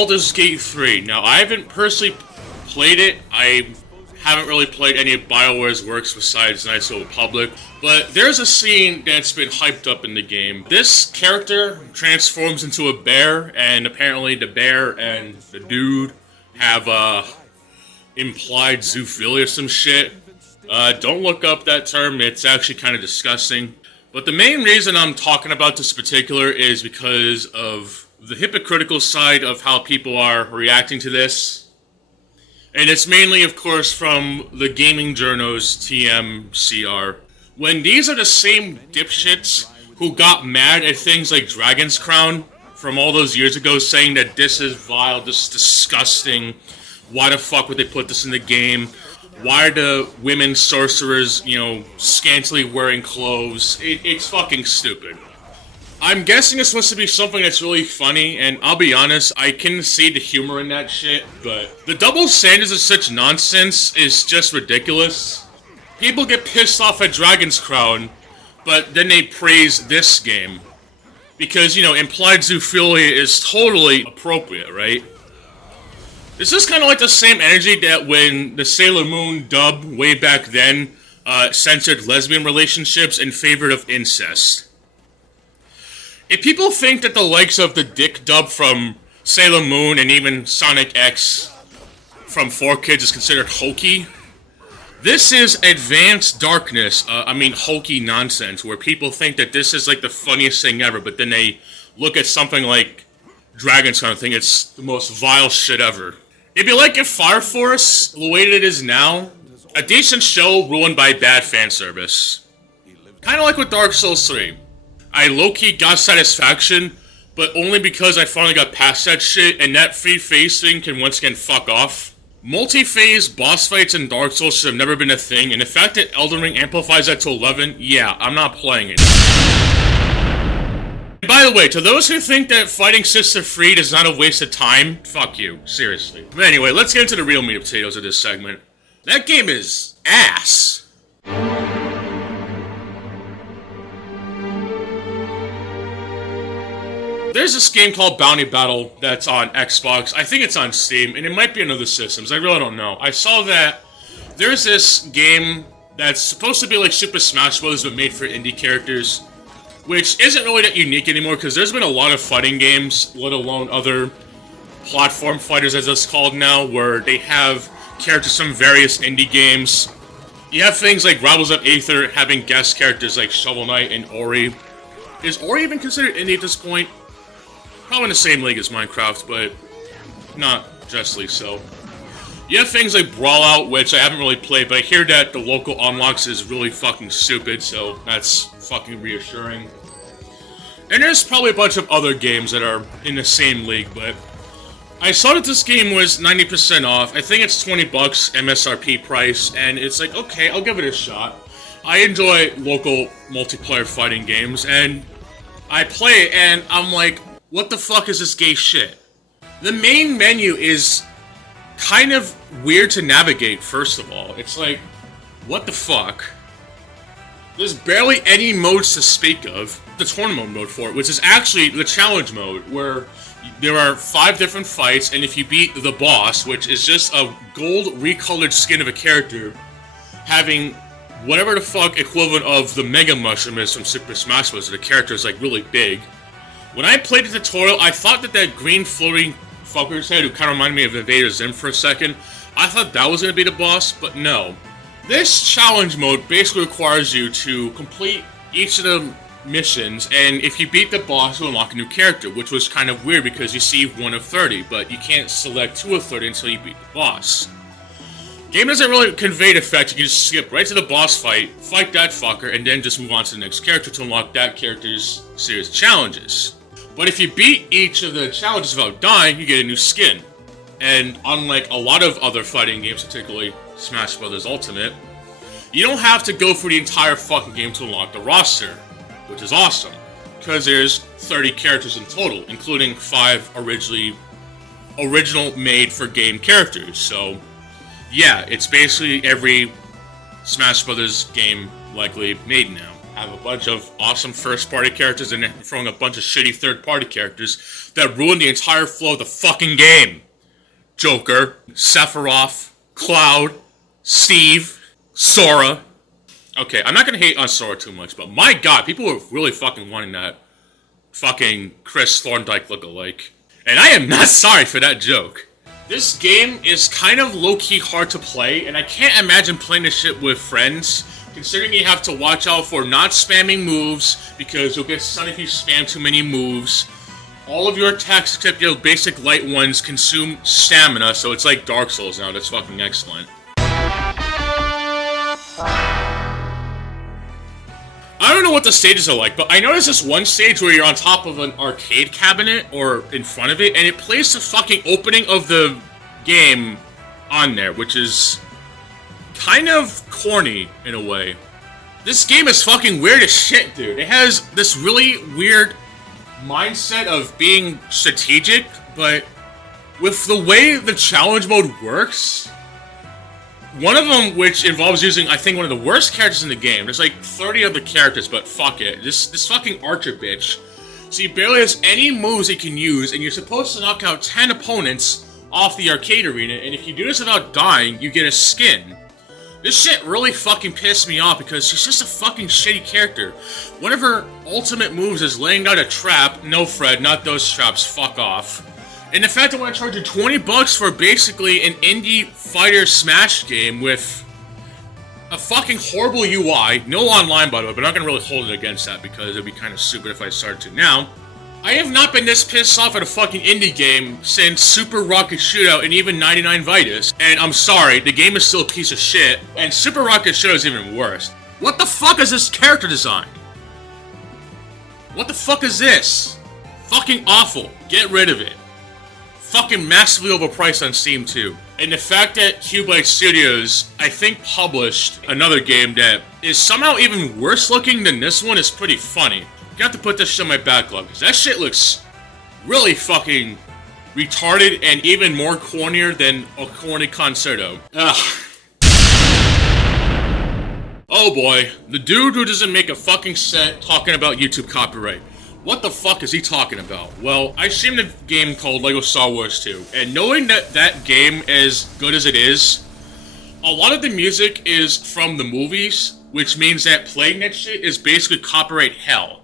Baldur's Gate 3. Now, I haven't personally played it. I haven't really played any of BioWare's works besides Knights of the Republic, but there's a scene that's been hyped up in the game. This character transforms into a bear, and apparently the bear and the dude have implied zoophilia or some shit. Don't look up that term, it's actually kind of disgusting. But the main reason I'm talking about this particular is because of the hypocritical side of how people are reacting to this. And it's mainly, of course, from the gaming journos TMCR. When these are the same dipshits who got mad at things like Dragon's Crown from all those years ago, saying that this is vile, this is disgusting, why the fuck would they put this in the game? Why are the women sorcerers, scantily wearing clothes? It's fucking stupid. I'm guessing it's supposed to be something that's really funny, and I'll be honest, I can see the humor in that shit, but the double standards of such nonsense is just ridiculous. People get pissed off at Dragon's Crown, but then they praise this game. Because, implied zoophilia is totally appropriate, right? This is kind of like the same energy that when the Sailor Moon dub, way back then, censored lesbian relationships in favor of incest. If people think that the likes of the dick dub from Sailor Moon and even Sonic X from 4Kids is considered hokey, this is advanced darkness, hokey nonsense, where people think that this is like the funniest thing ever, but then they look at something like Dragon's Crown and think it's the most vile shit ever. If you like Fire Force, the way that it is now, a decent show ruined by bad fan service. Kinda like with Dark Souls 3. I low-key got satisfaction, but only because I finally got past that shit, and that free phase thing can once again fuck off. Multi-phase boss fights in Dark Souls should have never been a thing, and the fact that Elden Ring amplifies that to 11, yeah, I'm not playing it. And by the way, to those who think that fighting Sister Fried is not a waste of time, fuck you, seriously. But anyway, let's get into the real meat and potatoes of this segment. That game is ass. There's this game called Bounty Battle that's on Xbox. I think it's on Steam, and it might be on other systems. I really don't know. I saw that there's this game that's supposed to be like Super Smash Bros. But made for indie characters, which isn't really that unique anymore because there's been a lot of fighting games, let alone other platform fighters as it's called now, where they have characters from various indie games. You have things like Rebels of Aether having guest characters like Shovel Knight and Ori. Is Ori even considered indie at this point? Probably in the same league as Minecraft, but not justly so. You have things like Brawlout, which I haven't really played, but I hear that the local unlocks is really fucking stupid, so that's fucking reassuring. And there's probably a bunch of other games that are in the same league, but I saw that this game was 90% off. I think it's $20 MSRP price, and it's like, okay, I'll give it a shot. I enjoy local multiplayer fighting games, and I play it, and I'm like, what the fuck is this gay shit? The main menu is kind of weird to navigate, first of all. It's like, what the fuck? There's barely any modes to speak of. The tournament mode for it, which is actually the challenge mode, where there are 5 different fights, and if you beat the boss, which is just a gold recolored skin of a character, having whatever the fuck equivalent of the Mega Mushroom is from Super Smash Bros. The character is like really big. When I played the tutorial, I thought that green floating fucker's head, who kind of reminded me of Invader Zim for a second, I thought that was going to be the boss, but no. This challenge mode basically requires you to complete each of the missions, and if you beat the boss, you unlock a new character, which was kind of weird because you see 1 of 30, but you can't select 2 of 30 until you beat the boss. Game doesn't really convey the fact you can just skip right to the boss fight that fucker, and then just move on to the next character to unlock that character's series of challenges. But if you beat each of the challenges without dying, you get a new skin. And unlike a lot of other fighting games, particularly Smash Bros. Ultimate, you don't have to go through the entire fucking game to unlock the roster, which is awesome, because there's 30 characters in total, including 5 original made-for-game characters. So, yeah, it's basically every Smash Bros. Game likely made now. have a bunch of awesome first-party characters and then throwing a bunch of shitty third-party characters that ruin the entire flow of the fucking game. Joker, Sephiroth, Cloud, Steve, Sora. Okay, I'm not gonna hate on Sora too much, but my god, people were really fucking wanting that fucking Chris Thorndike lookalike. And I am not sorry for that joke. This game is kind of low-key hard to play, and I can't imagine playing this shit with friends, considering you have to watch out for not spamming moves, because you'll get stunned if you spam too many moves. All of your attacks, except your basic light ones, consume stamina, so it's like Dark Souls now. That's fucking excellent. I don't know what the stages are like, but I noticed this one stage where you're on top of an arcade cabinet, or in front of it, and it plays the fucking opening of the game on there, which is kind of corny, in a way. This game is fucking weird as shit, dude. It has this really weird mindset of being strategic, but with the way the challenge mode works, one of them, which involves using, I think, one of the worst characters in the game. There's like 30 other characters, but fuck it. This fucking archer bitch. So he barely has any moves he can use, and you're supposed to knock out 10 opponents off the arcade arena, and if you do this without dying, you get a skin. This shit really fucking pissed me off because she's just a fucking shitty character. One of her ultimate moves is laying down a trap. No, Fred, not those traps. Fuck off. And the fact that I want to charge you $20 for basically an indie fighter smash game with a fucking horrible UI, no online by the way, but I'm not going to really hold it against that because it would be kind of stupid if I started to now. I have not been this pissed off at a fucking indie game since Super Rocket Shootout and even 99 Vitus. And I'm sorry, the game is still a piece of shit, and Super Rocket Shootout is even worse. What the fuck is this character design? What the fuck is this? Fucking awful. Get rid of it. Fucking massively overpriced on Steam too. And the fact that Cubelight Studios, I think, published another game that is somehow even worse looking than this one is pretty funny. Got to put this shit on my backlog, because that shit looks really fucking retarded and even more cornier than a corny concerto. Ugh. Oh boy, the dude who doesn't make a fucking cent talking about YouTube copyright. What the fuck is he talking about? Well, I streamed a game called LEGO Star Wars 2, and knowing that that game, as good as it is, a lot of the music is from the movies, which means that playing that shit is basically copyright hell.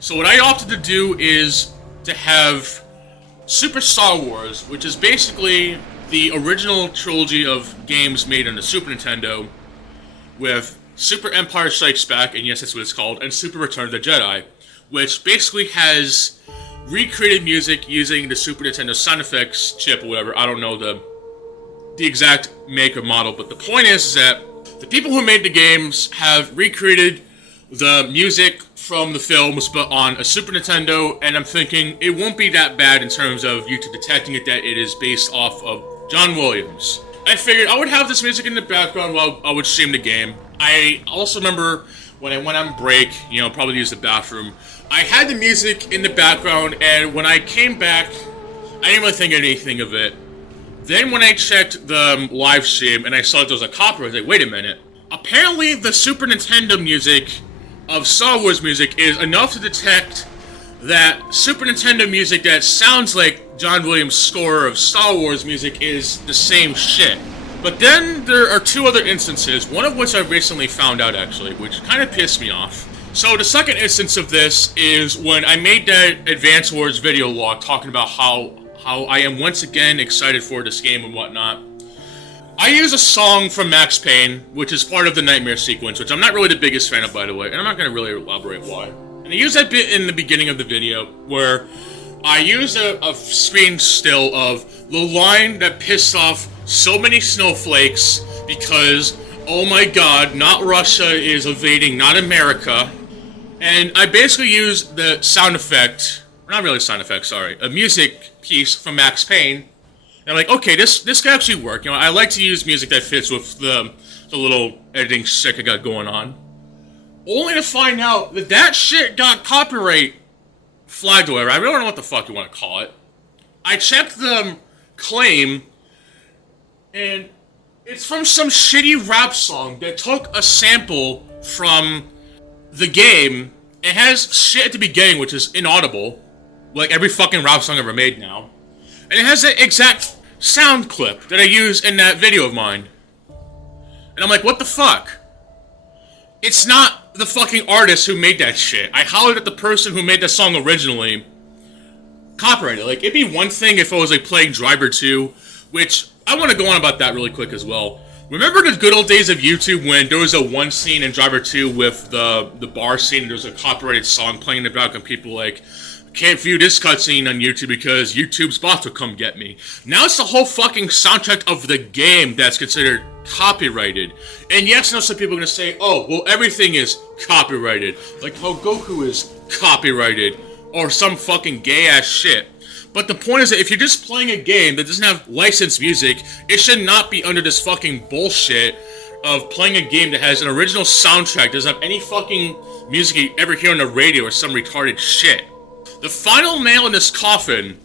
So what I opted to do is to have Super Star Wars, which is basically the original trilogy of games made on the Super Nintendo, with Super Empire Strikes Back, and yes, that's what it's called, and Super Return of the Jedi, which basically has recreated music using the Super Nintendo sound effects chip or whatever. I don't know the exact make or model, but the point is that the people who made the games have recreated the music from the films but on a Super Nintendo, and I'm thinking it won't be that bad in terms of YouTube detecting it that it is based off of John Williams. I figured I would have this music in the background while I would stream the game. I also remember when I went on break, you know, probably use the bathroom, I had the music in the background, and when I came back, I didn't really think anything of it. Then when I checked the live stream and I saw that there was a copyright, I was like, wait a minute. Apparently the Super Nintendo music of Star Wars music is enough to detect that Super Nintendo music that sounds like John Williams' score of Star Wars music is the same shit. But then there are two other instances, one of which I recently found out actually, which kind of pissed me off. So the second instance of this is when I made that Advance Wars video log talking about how I am once again excited for this game and whatnot. I use a song from Max Payne, which is part of the Nightmare sequence, which I'm not really the biggest fan of, by the way, and I'm not going to really elaborate why. And I use that bit in the beginning of the video where I use a screen still of the line that pissed off so many snowflakes because, oh my god, not Russia is invading, not America. And I basically use the sound effect, not really sound effect, sorry, a music piece from Max Payne. And I'm like, okay, this could actually work. You know, I like to use music that fits with the little editing shit I got going on. Only to find out that that shit got copyright flagged or whatever. I really don't know what the fuck you want to call it. I checked the claim, and it's from some shitty rap song that took a sample from the game, it has shit at the beginning which is inaudible, like every fucking rap song ever made now. And it has the exact sound clip that I use in that video of mine. And I'm like, what the fuck? It's not the fucking artist who made that shit. I hollered at the person who made that song originally. Copyrighted. Like, it'd be one thing if I was like playing Driver 2, which I want to go on about that really quick as well. Remember the good old days of YouTube when there was a one scene in Driver 2 with the bar scene and there was a copyrighted song playing in the background and people like, can't view this cutscene on YouTube because YouTube's bots will come get me. Now it's the whole fucking soundtrack of the game that's considered copyrighted. And yes, I know some people are going to say, oh, well, everything is copyrighted. Like how Goku is copyrighted. Or some fucking gay-ass shit. But the point is that if you're just playing a game that doesn't have licensed music, it should not be under this fucking bullshit of playing a game that has an original soundtrack, doesn't have any fucking music you ever hear on the radio or some retarded shit. The final nail in this coffin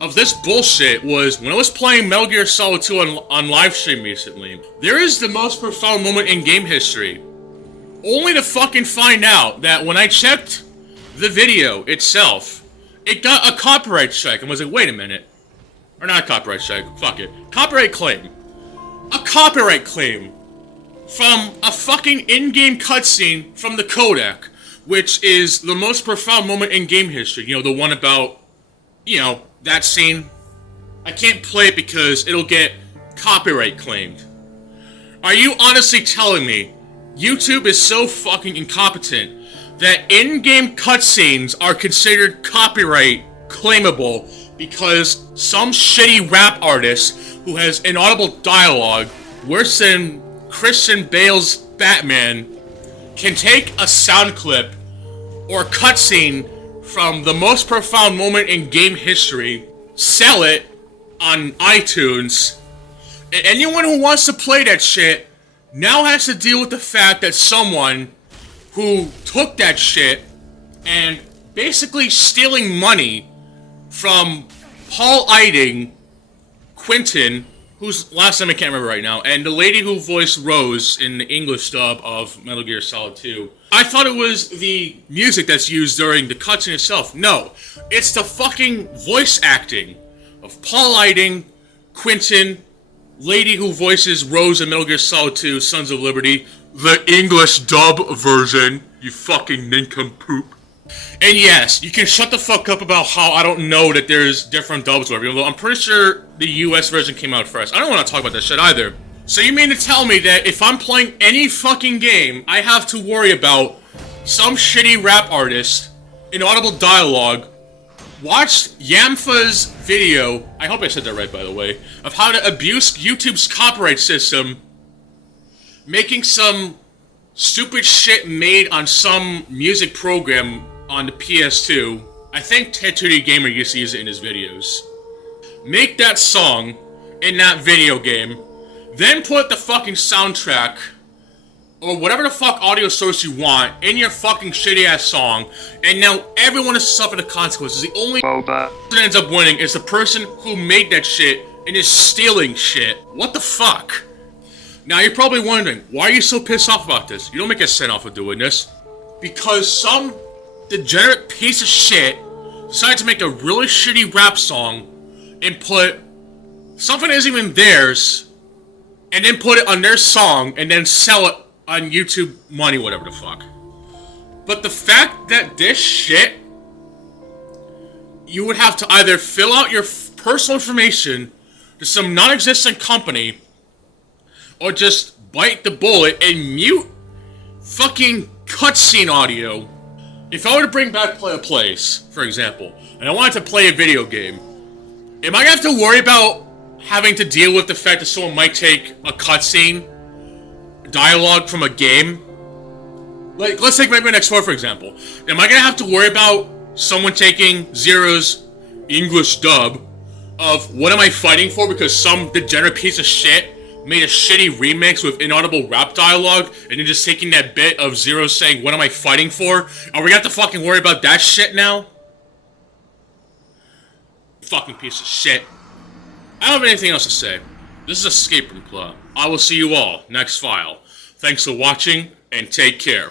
of this bullshit was when I was playing Metal Gear Solid 2 on live stream recently. There is the most profound moment in game history. Only to fucking find out that when I checked the video itself, it got a copyright strike and was like, wait a minute. Or not a copyright strike, fuck it. Copyright claim. A copyright claim from a fucking in-game cutscene from the codec, which is the most profound moment in game history. You know, the one about, you know, that scene. I can't play it because it'll get copyright claimed. Are you honestly telling me YouTube is so fucking incompetent that in-game cutscenes are considered copyright claimable because some shitty rap artist who has inaudible dialogue worse than Christian Bale's Batman can take a sound clip or cutscene from the most profound moment in game history, sell it on iTunes, and anyone who wants to play that shit now has to deal with the fact that someone who took that shit and basically stealing money from Paul Eiding, Quentin, whose last name I can't remember right now, and the lady who voiced Rose in the English dub of Metal Gear Solid 2. I thought it was the music that's used during the cutscene itself. No, it's the fucking voice acting of Paul Eiding, Quentin, lady who voices Rose in Metal Gear Solid 2, Sons of Liberty, the English dub version, you fucking nincompoop. And yes, you can shut the fuck up about how I don't know that there's different dubs or whatever, although I'm pretty sure the US version came out first. I don't want to talk about that shit either. So you mean to tell me that if I'm playing any fucking game, I have to worry about some shitty rap artist, inaudible dialogue, watched Yamfa's video, I hope I said that right by the way, of how to abuse YouTube's copyright system, making some stupid shit made on some music program on the PS2. I think Ted2D Gamer used to use it in his videos. Make that song in that video game, then put the fucking soundtrack or whatever the fuck audio source you want in your fucking shitty ass song, and now everyone is suffering the consequences. The only person that ends up winning is the person who made that shit and is stealing shit. What the fuck? Now you're probably wondering, why are you so pissed off about this? You don't make a cent off of doing this. Because some degenerate piece of shit decided to make a really shitty rap song and put something that isn't even theirs, and then put it on their song and then sell it on YouTube money, whatever the fuck. But the fact that this shit, you would have to either fill out your personal information to some non-existent company or just bite the bullet and mute fucking cutscene audio. If I were to bring back Play a Place, for example, and I wanted to play a video game, am I gonna have to worry about having to deal with the fact that someone might take a cutscene dialogue from a game? Like, let's take Mega Man X4 for example. Am I gonna have to worry about someone taking Zero's English dub of What Am I Fighting For because some degenerate piece of shit made a shitty remix with inaudible rap dialogue and then just taking that bit of Zero saying, "What am I fighting for?" Are we gonna have to fucking worry about that shit now? Fucking piece of shit. I don't have anything else to say. This is Escape Room Club. I will see you all next file. Thanks for watching, and take care.